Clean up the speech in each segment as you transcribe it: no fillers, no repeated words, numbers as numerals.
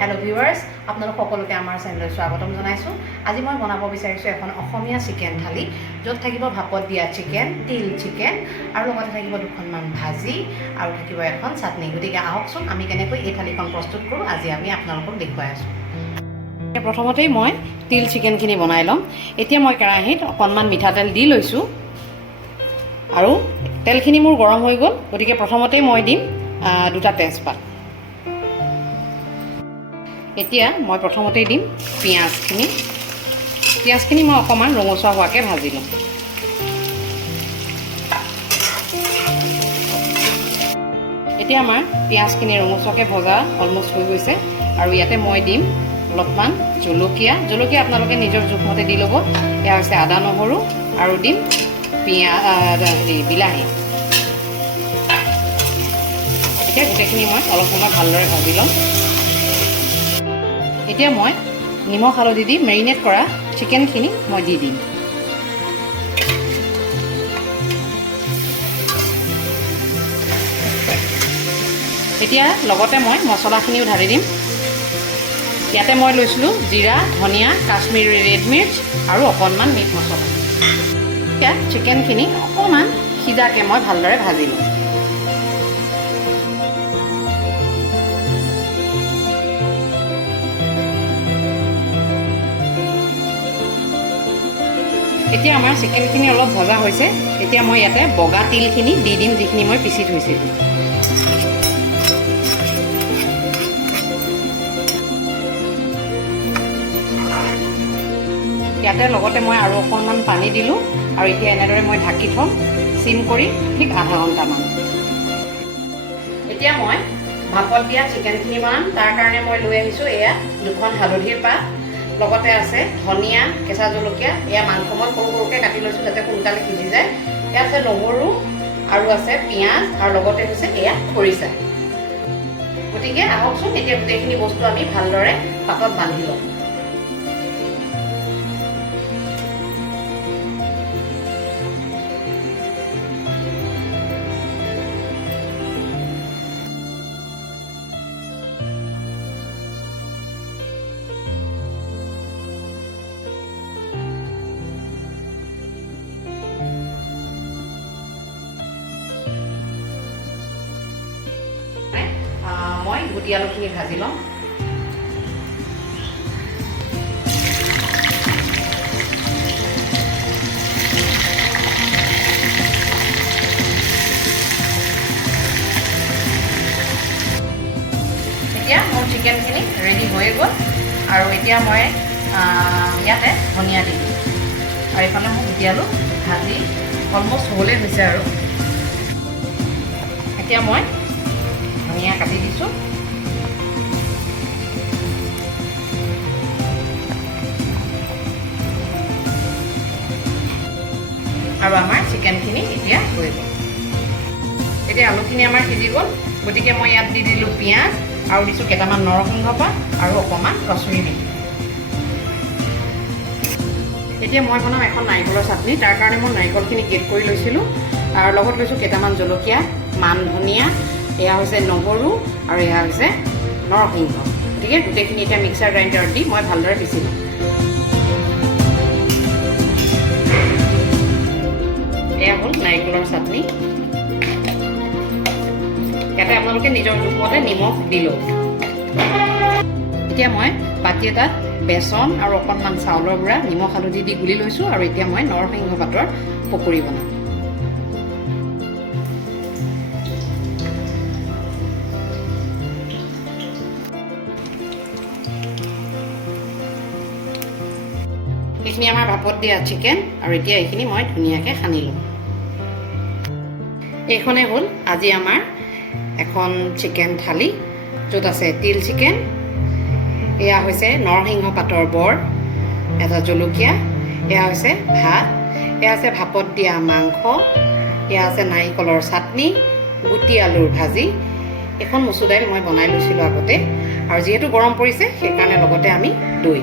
Hello viewers আপোনালোক সকলোকে আমাৰ চেনেললৈ স্বাগতম জনাইছো। আজি মই বনাব বিচাৰিছো এখন অসমীয়া চিকেন থালি, য'ত থাকিব ভাপত দিয়া চিকেন, তিল চিকেন আৰু লগতে থাকিব দুখনমান ভাজি আৰু থাকিব এখন চাটনি। গতিকে আহকচোন আমি কেনেকৈ এই থালিখন প্ৰস্তুত কৰোঁ আজি আমি আপোনালোকক দেখুৱাই আছোঁ। প্ৰথমতেই মই তিল চিকেনখিনি বনাই ল'ম। এতিয়া মই কেৰাহীত অকণমান মিঠাতেল দি লৈছোঁ আৰু তেলখিনি মোৰ গৰম হৈ গ'ল, গতিকে প্ৰথমতেই মই দিম দুটা তেজপাত। এতিয়া মই প্ৰথমতেই দিম পিঁয়াজখিনি মই অকণমান ৰঙচুৱা হোৱাকৈ ভাজি ল'ম। এতিয়া আমাৰ পিঁয়াজখিনি ৰঙচুৱাকৈ ভজা অলমষ্ট হৈ গৈছে আৰু ইয়াতে মই দিম অলপমান জলকীয়া আপোনালোকে নিজৰ জোখমতে দি ল'ব। এয়া হৈছে আদা নহৰু আৰু দিম বিলাহী। এতিয়া গোটেইখিনি মই অলপ সময় ভালদৰে ভাজি ল'ম। এতিয়া মই নিমখ হালধি দি মেৰিনেট কৰা চিকেনখিনি মই দি দিম। এতিয়া লগতে মই মছলাখিনিও ঢালি দিম। ইয়াতে মই লৈছিলোঁ জিৰা, ধনিয়া, কাশ্মীৰী ৰেড মিৰ্চ আৰু অকণমান মিট মছলা। এতিয়া চিকেনখিনি অকণমান সিজাকৈ মই ভালদৰে ভাজি ল'ম। এতিয়া আমাৰ চিকেনখিনি অলপ ভজা হৈছে। এতিয়া মই ইয়াতে বগা তিলখিনি দি দিম, যিখিনি মই পিচি থৈছিলোঁ। ইয়াতে লগতে মই আৰু অকণমান পানী দিলোঁ আৰু এতিয়া এনেদৰে মই ঢাকি থ'ম চিম কৰি ঠিক আধা ঘণ্টামান। এতিয়া মই ভাপত দিয়া চিকেনখিনি বনাম। তাৰ কাৰণে মই লৈ আহিছোঁ এয়া দুখন হালধিৰ পাত, লগতে আছে ধনিয়া, কেঁচা জলকীয়া, এয়া মাংস মই সৰু সৰুকৈ কাটি লৈছোঁ যাতে সোনকালে সিজি যায়। এয়া আছে নহৰু আৰু আছে পিঁয়াজ আৰু লগতে হৈছে এয়া খৰিচা। গতিকে আহকচোন এতিয়া গোটেইখিনি বস্তু আমি ভালদৰে পাতত বান্ধি লওঁ। মই গুটি আলুখিনি ভাজি ল'ম। এতিয়া মোৰ চিকেনখিনি ৰেডি হৈ গ'ল আৰু এতিয়া মই ইয়াতে ধনিয়া দি দিম আৰু এইফালে মোৰ গুটি আলু ভাজি অলমষ্ট হ'লেই হৈছে আৰু এতিয়া মই ধনিয়া কাটি দিছোঁ আৰু আমাৰ চিকেনখিনি এতিয়া হৈ গ'ল। এতিয়া আলুখিনি আমাৰ সিজি গ'ল, গতিকে মই ইয়াত দি দিলোঁ পিঁয়াজ আৰু দিছোঁ কেইটামান নৰসিংহ পাত আৰু অকণমান কচুৰি মেথি। এতিয়া মই বনাম এখন নাৰিকলৰ চাটনি। তাৰ কাৰণে মই নাৰিকলখিনি গ্ৰেট কৰি লৈছিলোঁ আৰু লগত লৈছোঁ কেইটামান জলকীয়া, মান ধনিয়া, এয়া হৈছে নহৰু আৰু এয়া হৈছে নৰসিংহ। গতিকে গোটেইখিনি এতিয়া মিক্সাৰ গ্ৰাইণ্ডাৰত দি মই ভালদৰে পিচি ল'ম। এয়া হ'ল নাৰিকলৰ চাটনি। ইয়াতে আপোনালোকে নিজৰ জোখমতে নিমখ দি লওক। এতিয়া মই বাতি এটাত বেচন আৰু অকণমান চাউলৰ গুড়া নিমখ হালধি দি গুলি লৈছোঁ আৰু এতিয়া মই নৰসিংহ পাতৰ পকৰি বনাম। এইখিনি আমাৰ ভাপত দিয়া চিকেন আৰু এতিয়া এইখিনি মই ধুনীয়াকৈ সানি ল'ম। এইখনেই হ'ল আজি আমাৰ এখন চিকেন থালি, য'ত আছে তিল চিকেন, এয়া হৈছে নৰসিংহ পাতৰ বৰ, এটা জলকীয়া, এয়া হৈছে ভাত, এয়া আছে ভাপত দিয়া মাংস, এয়া আছে নাৰিকলৰ চাটনি, গুটি আলুৰ ভাজি, এখন মচুৰ দাইল মই বনাই লৈছিলোঁ আগতে আৰু যিহেতু গৰম পৰিছে সেইকাৰণে লগতে আমি দৈ।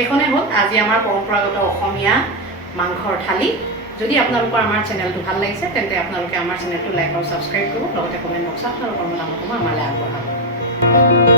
এইখনেই হ'ল আজি আমাৰ পৰম্পৰাগত অসমীয়া মাংসৰ থালি। যদি আপোনালোকৰ আমাৰ চেনেলটো ভাল লাগিছে তেন্তে আপোনালোকে আমাৰ চেনেলটো লাইক আৰু ছাবস্ক্ৰাইব কৰিব, লগতে কমেণ্ট বক্সত আপোনালোকৰ মতামতসমূহ আমালৈ আগবঢ়াব। কৰিম।